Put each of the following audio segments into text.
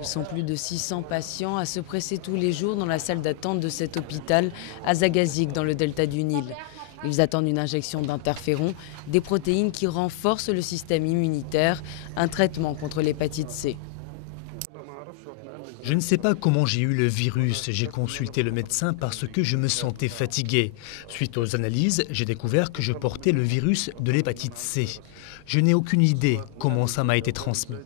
Ils sont plus de 600 patients à se presser tous les jours dans la salle d'attente de cet hôpital à Zagazig, dans le delta du Nil. Ils attendent une injection d'interféron, des protéines qui renforcent le système immunitaire, un traitement contre l'hépatite C. Je ne sais pas comment j'ai eu le virus. J'ai consulté le médecin parce que je me sentais fatigué. Suite aux analyses, j'ai découvert que je portais le virus de l'hépatite C. Je n'ai aucune idée comment ça m'a été transmis.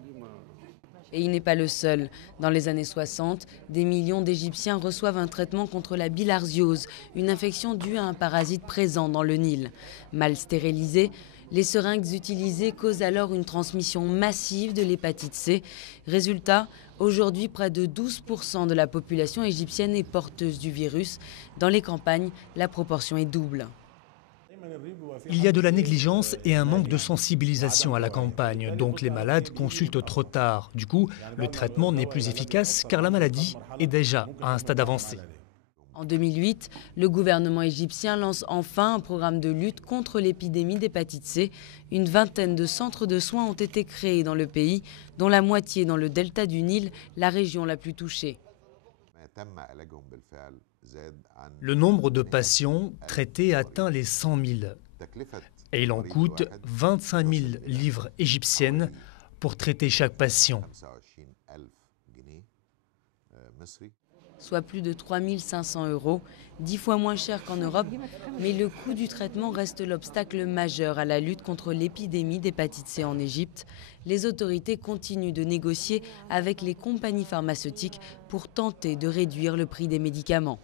Et il n'est pas le seul. Dans les années 60, des millions d'Égyptiens reçoivent un traitement contre la bilharziose, une infection due à un parasite présent dans le Nil. Mal stérilisées, les seringues utilisées causent alors une transmission massive de l'hépatite C. Résultat, aujourd'hui, près de 12% de la population égyptienne est porteuse du virus. Dans les campagnes, la proportion est double. Il y a de la négligence et un manque de sensibilisation à la campagne, donc les malades consultent trop tard. Du coup, le traitement n'est plus efficace car la maladie est déjà à un stade avancé. En 2008, le gouvernement égyptien lance enfin un programme de lutte contre l'épidémie d'hépatite C. Une vingtaine de centres de soins ont été créés dans le pays, dont la moitié dans le delta du Nil, la région la plus touchée. Le nombre de patients traités atteint les 100 000 et il en coûte 25 000 livres égyptiennes pour traiter chaque patient. Soit plus de 3 500 €, 10 fois moins cher qu'en Europe, mais le coût du traitement reste l'obstacle majeur à la lutte contre l'épidémie d'hépatite C en Égypte. Les autorités continuent de négocier avec les compagnies pharmaceutiques pour tenter de réduire le prix des médicaments.